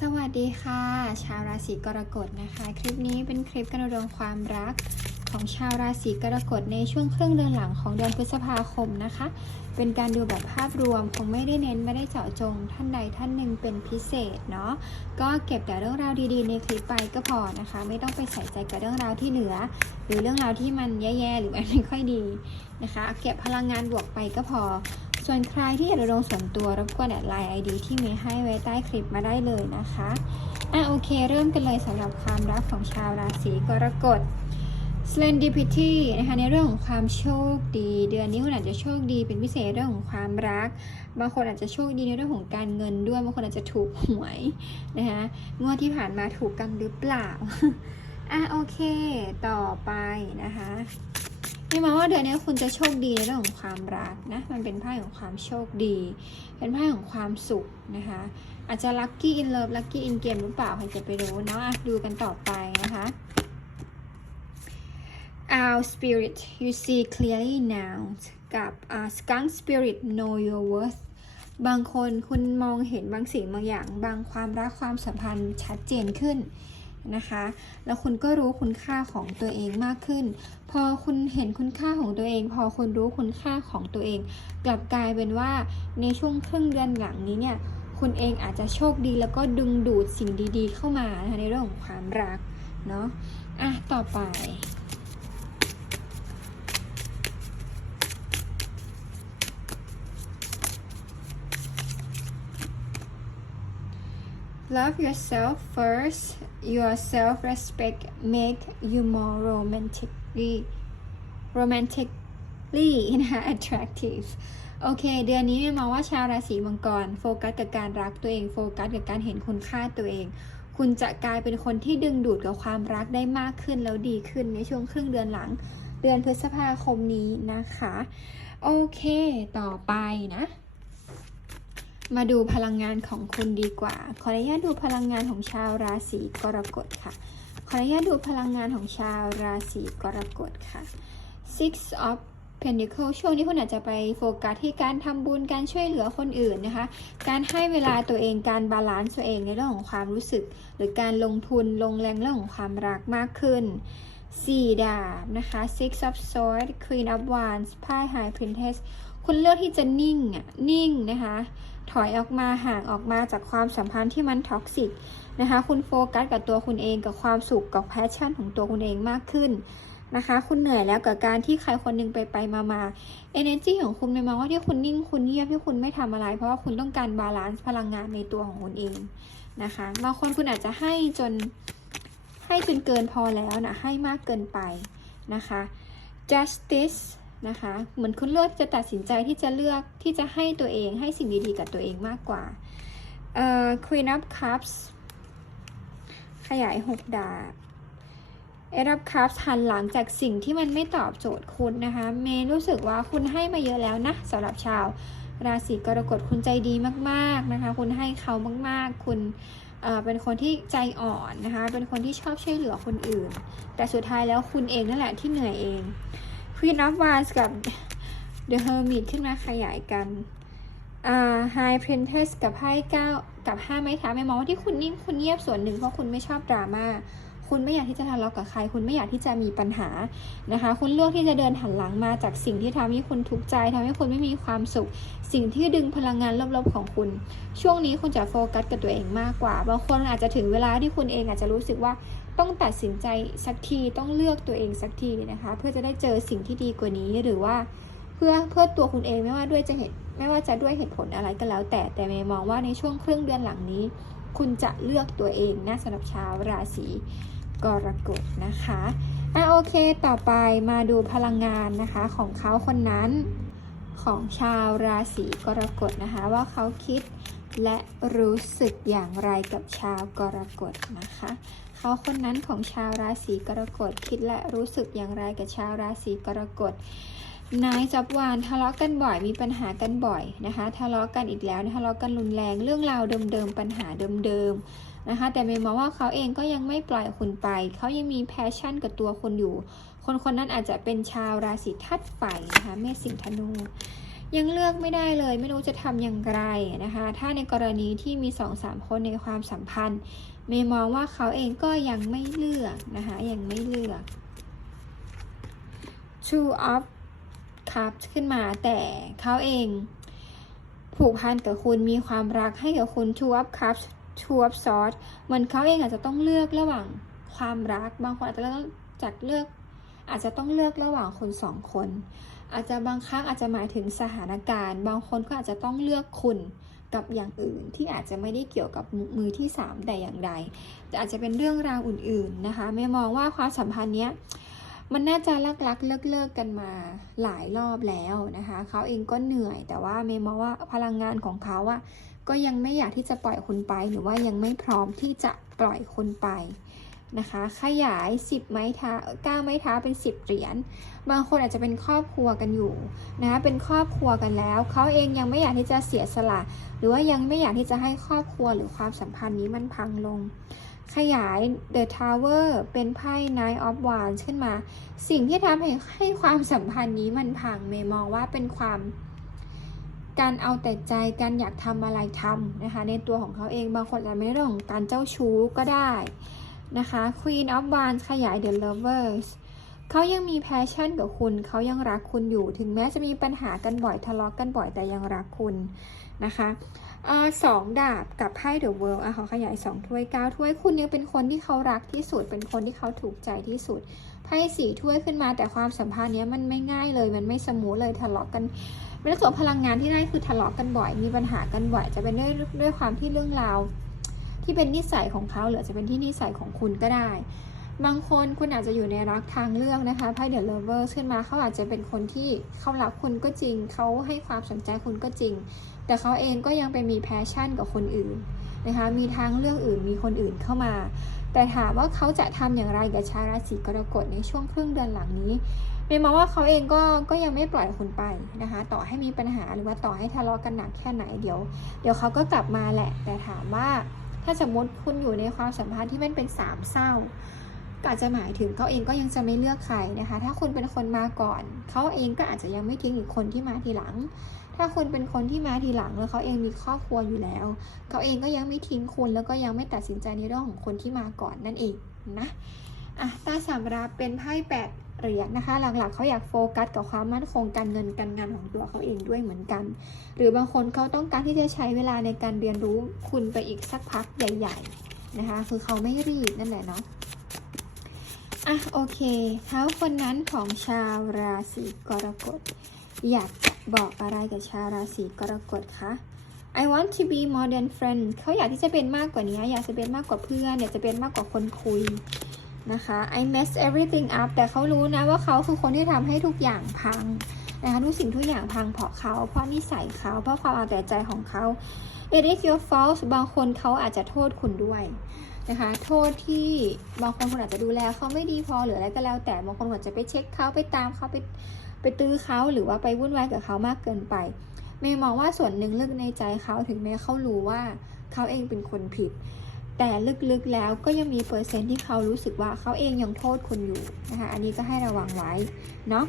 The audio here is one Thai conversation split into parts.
สวัสดีค่ะ ชาวราศีกรกฎนะคะ คลิปนี้เป็นคลิปการดวงความรักของชาวราศีกรกฎในช่วงครึ่งเดือนหลังของเดือนพฤษภาคมนะคะ เป็นการดูแบบภาพรวมคงไม่ได้เน้นไม่ได้เจาะจง ท่านใดท่านหนึ่งเป็นพิเศษเนาะก็เก็บแต่เรื่องราวดีๆ ในคลิปไปก็พอนะคะ ไม่ต้องไปใส่ใจกับเรื่องราวที่เหลือ หรือเรื่องราวที่มันแย่ๆหรือมันไม่ค่อยดีนะคะ เก็บพลังงานบวกไปก็พอ ส่วนใครที่อยากจะลงส่วนตัวรบกวนแอดไลน์ไอดีที่มีให้ไว้ใต้คลิปมาได้เลยนะคะอะโอเค เริ่มกันเลยสำหรับความรักของชาวราศีกรกฎ Serendipity นะคะในเรื่องของความโชคดี เดือนนี้คุณอาจจะโชคดีเป็นพิเศษเรื่องของความรัก บางคนอาจจะโชคดีในเรื่องของการเงินด้วยบางคนอาจจะถูกหวยนะคะงวดที่ผ่านมาถูกกันหรือเปล่าอะโอเค ต่อไปนะคะ นี่หมายว่าเดือนนี้คุณจะโชคดีในเรื่องของความรักนะ มันเป็นไพ่ของความโชคดี เป็นไพ่ของความสุขนะคะ อาจจะ lucky in love lucky in game หรือเปล่าใครจะไปรู้เนาะอะดูกันต่อไปนะคะ Our spirit you see clearly now กับ uh, skunk spirit know your worth บางคนคุณมองเห็นบางสิ่งบางอย่าง บางความรักความสัมพันธ์ชัดเจนขึ้น นะคะ แล้วคุณก็รู้คุณค่าของตัวเองมากขึ้น พอคุณเห็นคุณค่าของตัวเอง พอคุณรู้คุณค่าของตัวเอง กลับกลายเป็นว่าในช่วงครึ่งเดือนหลังนี้เนี่ยคุณเองอาจจะโชคดีแล้วก็ดึงดูดสิ่งดีๆ เข้ามาในเรื่องของความรักเนาะอะต่อไป Love yourself first. Your self-respect make you more romantically romantically นะคะ attractive โอเค เดือนนี้เนี่มองว่าชาวราศีมังกร โฟกัสกับการรักตัวเอง โฟกัสกับการเห็นคุณค่าตัวเอง คุณจะกลายเป็นคนที่ดึงดูดกับความรักได้มากขึ้นแล้วดีขึ้นในช่วงครึ่งเดือนหลัง เดือนพฤษภาคมนี้นะคะ โอเค ต่อไปนะ มาดูพลังงานของคุณดีกว่า ขออนุญาตดูพลังงานของชาวราศีกรกฎค่ะ ขออนุญาตดูพลังงานของชาวราศีกรกฎค่ะ Six of Pentacle ช่วงนี้คุณอาจจะไปโฟกัสที่การทำบุญการช่วยเหลือคนอื่นนะคะ การให้เวลาตัวเองการบาลานซ์ตัวเองในเรื่องของความรู้สึก หรือการลงทุนลงแรงเรื่องของความรักมากขึ้น สี่ดาบนะคะ Six of Swords Queen of Wands ไพ่ High Princess คุณเลือกที่จะนิ่งอะ นิ่งนะคะ ถอยออกมาห่างออกมาจากความสัมพันธ์ที่มันท็อกซิกนะคะ คุณโฟกัสกับตัวคุณเองกับความสุขกับแพชชั่นของตัวคุณเองมากขึ้นนะคะ คุณเหนื่อยแล้วกับการที่ใครคนหนึงไปไปมามา energy ของคุณเป็นมองว่าที่คุณนิ่งคุณเงียบที่คุณไม่ทำอะไร เพราะว่าคุณต้องการบาลานซ์พลังงานในตัวของคุณเองนะคะ บางคนคุณอาจจะให้จน ให้จนเกินพอแล้วนะ ให้มากเกินไปนะคะ justice นะคะ เหมือนคุณเลือกจะตัดสินใจที่จะเลือกที่จะให้ตัวเองให้สิ่งดีๆกับตัวเองมากกว่าเอ่อ Queen of Cups ขยาย 6 ดาบ Eight of Cups หันหลังจากสิ่งที่มันไม่ตอบโจทย์คุณนะคะ เมย์รู้สึกว่าคุณให้มาเยอะแล้วนะสำหรับชาว ราศีกรกฎคุณใจดีมากๆนะคะ คุณให้เขามากๆ คุณ เป็นคนที่ใจอ่อนนะคะ เป็นคนที่ชอบช่วยเหลือคนอื่น แต่สุดท้ายแล้วคุณเองนั่นแหละที่เหนื่อยเองควีนออฟวานส์กับ The Hermit ขึ้นมาขยายกันไฮเพลนเทสกับไพ่เก้ากับห้าไม้เท้าไม่มองว่าที่คุณนิ่งคุณเงียบส่วนหนึ่งเพราะคุณไม่ชอบดราม่า คุณไม่อยากที่จะทะเลาะกับใคร คุณไม่อยากที่จะมีปัญหานะคะ คุณเลือกที่จะเดินหันหลังมาจากสิ่งที่ทำให้คุณทุกข์ใจทำให้คุณไม่มีความสุข สิ่งที่ดึงพลังงานลบๆของคุณ ช่วงนี้คุณจะโฟกัสกับตัวเองมากกว่า บางคนอาจจะถึงเวลาที่คุณเองอาจจะรู้สึกว่าต้องตัดสินใจสักทีต้องเลือกตัวเองสักทีนะคะ เพื่อจะได้เจอสิ่งที่ดีกว่านี้หรือว่าเพื่อเพื่อตัวคุณเองไม่ว่าด้วยจะเหตุไม่ว่าจะด้วยเหตุผลอะไรก็แล้ว แต่แต่เมย์มองว่าในช่วงครึ่งเดือนหลังนี้ คุณจะเลือกตัวเองนะสำหรับชาวราศี กรกฎนะคะอะโอเคต่อไปมาดูพลังงานนะคะของเขาคนนั้นของชาวราศีกรกฎนะคะ ว่าเขาคิดและรู้สึกอย่างไรกับชาวกรกฎนะคะเขาคนนั้นของชาวราศีกรกฎคิดและรู้สึกอย่างไรกับชาวราศีกรกฎนายจับวานทะเลาะกันบ่อยมีปัญหากันบ่อยนะคะ ทะเลาะกันอีกแล้วทะเลาะกันรุนแรงเรื่องราวเดิมๆปัญหาเดิมๆ นะคะ แต่เมย์มองว่าเขาเองก็ยังไม่ปล่อยคุณไป เขายังมีแพชชั่นกับตัวคุณอยู่ คนคนนั้นอาจจะเป็นชาวราศีธาตุไฟนะคะเมษสิงห์ธนู ยังเลือกไม่ได้เลย ไม่รู้จะทำอย่างไรนะคะ ถ้าในกรณีที่มีสองสามคนในความสัมพันธ์ เมย์มองว่าเขาเองก็ยังไม่เลือกนะคะยังไม่เลือก Two of Cups ขึ้นมาแต่เขาเองผูกพันกับคุณมีความรักให้กับคุณ Two of Cups Two of Swords เหมือนเขาเองอาจจะต้องเลือกระหว่างความรัก บางคนอาจจะต้องจัดเลือก อาจจะต้องเลือกระหว่างคนสองคน อาจจะบางครั้งอาจจะหมายถึงสถานการณ์ บางคนก็อาจจะต้องเลือกคุณกับอย่างอื่นที่อาจจะไม่ได้เกี่ยวกับมือที่สามแต่อย่างใด แต่อาจจะเป็นเรื่องราวอื่นๆนะคะ ไม่มองว่าความสัมพันธ์เนี้ยมันน่าจะลักลักเลิกเลิกกันมาหลายรอบแล้วนะคะ เขาเองก็เหนื่อยแต่ว่าเมมองว่าพลังงานของเขาอะ ก็ยังไม่อยากที่จะปล่อยคุณไป หรือว่ายังไม่พร้อมที่จะปล่อยคุณไปนะคะ ขยาย 10 ไม้เท้า9ไม้เท้าเป็น 10 เหรียญ บางคนอาจจะเป็นครอบครัวกันอยู่นะคะ เป็นครอบครัวกันแล้ว เขาเองยังไม่อยากที่จะเสียสละ หรือว่ายังไม่อยากที่จะให้ครอบครัวหรือความสัมพันธ์นี้มันพังลง ขยาย The Tower เป็นไพ่ Nine of Wands ขึ้นมา สิ่งที่ทำให้ให้ความสัมพันธ์นี้มันพัง เมย์มองว่าเป็นความ การเอาแต่ใจการอยากทำอะไรทำนะคะ ในตัวของเขาเองบางคนอาจจะไม่เรื่องของการเจ้าชู้ก็ได้นะคะ Queen of Wands ขยาย The Lovers เขายังมีแพชชั่นกับคุณ เขายังรักคุณอยู่ ถึงแม้จะมีปัญหากันบ่อยทะเลาะกันบ่อยแต่ยังรักคุณนะคะอสองดาบกับไพ่ The World อะเขาขยายสองถ้วยเก้าถ้วยคุณยังเป็นคนที่เขารักที่สุด เป็นคนที่เขาถูกใจที่สุดไพ่สี่ถ้วยขึ้นมาแต่ความสัมพันธ์เนี้ยมันไม่ง่ายเลย มันไม่สมูทเลยทะเลาะกัน ในส่วนพลังงานที่ได้คือทะเลาะกันบ่อย มีปัญหากันบ่อย จะเป็นด้วยด้วยความที่เรื่องราว ที่เป็นนิสัยของเขาหรือจะเป็นที่นิสัยของคุณก็ได้ บางคนคุณอาจจะอยู่ในรักทางเลือกนะคะไพ่เดอะเลเวอร์ขึ้นมาเขาอาจจะเป็นคนที่เขารักคุณก็จริง เขาให้ความสนใจคุณก็จริง แต่เขาเองก็ยังไปมีแพชชั่นกับคนอื่นนะคะมีทางเลือกอื่นมีคนอื่นเข้ามา แต่ถามว่าเขาจะทำอย่างไรกับชาวราศีกรกฎในช่วงครึ่งเดือนหลังนี้ มย์มองว่าเขาเองก็ก็ยังไม่ปล่อยคุณไปนะคะ ต่อให้มีปัญหาหรือว่าต่อให้ทะเลาะกันหนักแค่ไหนเดี๋ยว เดี๋ยวเขาก็กลับมาแหละ แต่ถามว่าถ้าสมมติคุณอยู่ในความสัมพันธ์ที่มันเป็นสามเศร้าก็อาจจะหมายถึงเขาเองก็ยังจะไม่เลือกใครนะคะ ถ้าคุณเป็นคนมาก่อน เขาเองก็อาจจะยังไม่ทิ้งอีกคนที่มาทีหลัง ถ้าคุณเป็นคนที่มาทีหลังแล้วเขาเองมีครอบครัวอยู่แล้ว เขาเองก็ยังไม่ทิ้งคุณแล้วก็ยังไม่ตัดสินใจในเรื่องของคนที่มาก่อนนั่นเองนะอะตาสามรับเป็นไพ่แปด เหรียญนะคะ หลักๆเขาอยากโฟกัสกับความมั่นคงการเงินการงานของตัวเขาเองด้วยเหมือนกัน หรือบางคนเขาต้องการที่จะใช้เวลาในการเรียนรู้คุณไปอีกสักพักใหญ่ๆนะคะ คือเขาไม่รีบนั่นแหละเนาะอะโอเคเขาคนนั้นของชาวราศีกรกฎ อยากจะบอกอะไรกับชาวราศีกรกฎคะ I want to be more than friends เขาอยากที่จะเป็นมากกว่านี้ อยากจะเป็นมากกว่าเพื่อน อยากจะเป็นมากกว่าคนคุย นะคะ I mess everything up แต่เขารู้นะว่าเขาคือคนที่ทำให้ทุกอย่างพังนะคะทุกสิ่งทุกอย่างพังเพราะเขา เพราะนิสัยเขาเพราะความเอาแต่ใจของเขา It is your fault บางคนเขาอาจจะโทษคุณด้วยนะคะ โทษที่บางคนคุณอาจจะดูแลเขาไม่ดีพอหรืออะไรก็แล้ว แต่บางคนอาจจะไปเช็คเขาไปตามเขาไปไปตื้อเขาหรือว่าไปวุ่นวายกับเขามากเกินไปเมย์มองว่าส่วนหนึ่งลึกในใจเขาถึงแม้เขารู้ว่าเขาเองเป็นคนผิด แต่ลึกๆแล้วก็ยังมีเปอร์เซ็นต์ที่เขารู้สึกว่าเขาเองยังโทษคุณอยู่นะคะ อันนี้ก็ให้ระวังไว้เนาะ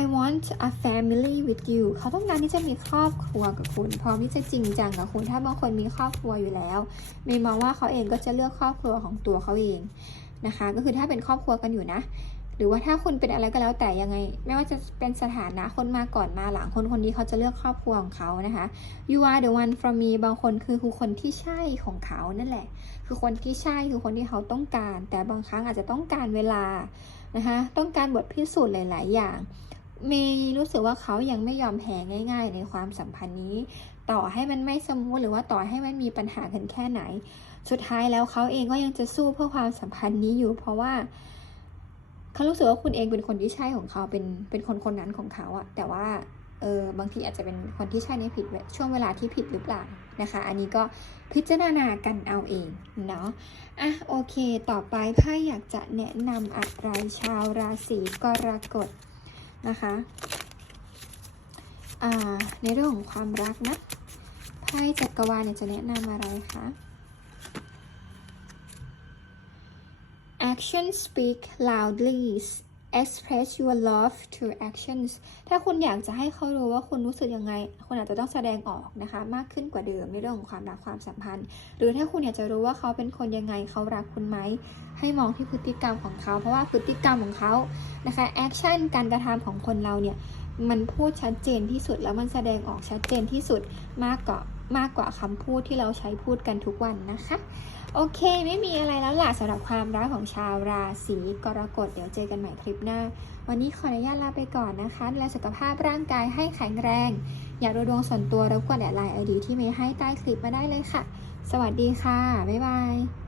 I want a family with you เขาต้องการที่จะมีครอบครัวกับคุณ พร้อมที่จะจริงจังกับคุณ ถ้าบางคนมีครอบครัวอยู่แล้วเมย์มองว่าเขาเองก็จะเลือกครอบครัวของตัวเขาเองนะคะ ก็คือถ้าเป็นครอบครัวกันอยู่นะ รือว่าถ้าคุณเป็นอะไรก็แล้วแต่ยังไง ไม่ว่าจะเป็นสถานะคนมาก่อนมาหลังคนคนนี้เขาจะเลือกครอบครัวของเขานะคะ you are the one for me บางคนคือคือคนที่ใช่ของเขานั่นแหละ คือคนที่ใช่คือคนที่เขาต้องการ แต่บางครั้งอาจจะต้องการเวลานะคะ ต้องการบทพิสูจน์หลาย ๆ อย่างเมย์รู้สึกว่าเขายังไม่ยอมแพ้ง่าย ๆ ในความสัมพันธ์นี้ ต่อให้มันไม่สมูทหรือว่าต่อให้มันมีปัญหากันแค่ไหน สุดท้ายแล้วเขาเองก็ยังจะสู้เพื่อความสัมพันธ์นี้อยู่ เพราะว่า เขารู้สึกว่าคุณเองเป็นคนที่ใช่ของเขาเป็นเป็นคนคนนั้นของเขาอะแต่ว่าเออบางทีอาจจะเป็นคนที่ใช่ในผิดช่วงเวลาที่ผิดหรือเปล่านะคะ อันนี้ก็พิจารณากันเอาเองเนาะอะโอเค ต่อไปไพ่อยากจะแนะนำอะไรชาวราศีกรกฎนะคะอ่าในเรื่องของความรักนะไพ่จักรวาลเนี่ยจะแนะนำอะไรคะ Action speak loudly express your love through actions ถ้าคุณอยากจะให้เขารู้ว่าคุณรู้สึกยังไง คุณอาจจะต้องแสดงออกนะคะ มากขึ้นกว่าเดิมในเรื่องของความรักความสัมพันธ์ หรือถ้าคุณอยากจะรู้ว่าเขาเป็นคนยังไงเขารักคุณไหม ให้มองที่พฤติกรรมของเขา เพราะว่าพฤติกรรมของเขานะคะ action การกระทำของคนเราเนี่ย มันพูดชัดเจนที่สุดแล้วมันแสดงออกชัดเจนที่สุดมากกว่า มากกว่าคำพูดที่เราใช้พูดกันทุกวันนะคะ โอเค ไม่มีอะไรแล้วล่ะสำหรับความรักของชาวราศีกรกฎเดี๋ยวเจอกันใหม่คลิปหน้า วันนี้ขออนุญาตลาไปก่อนนะคะดูแลสุขภาพร่างกายให้แข็งแรง อยากดูดวงส่วนตัวรบกวนแอดไลน์ไอดีที่เมย์ให้ใต้คลิปมาได้เลยค่ะ สวัสดีค่ะ บ๊ายบาย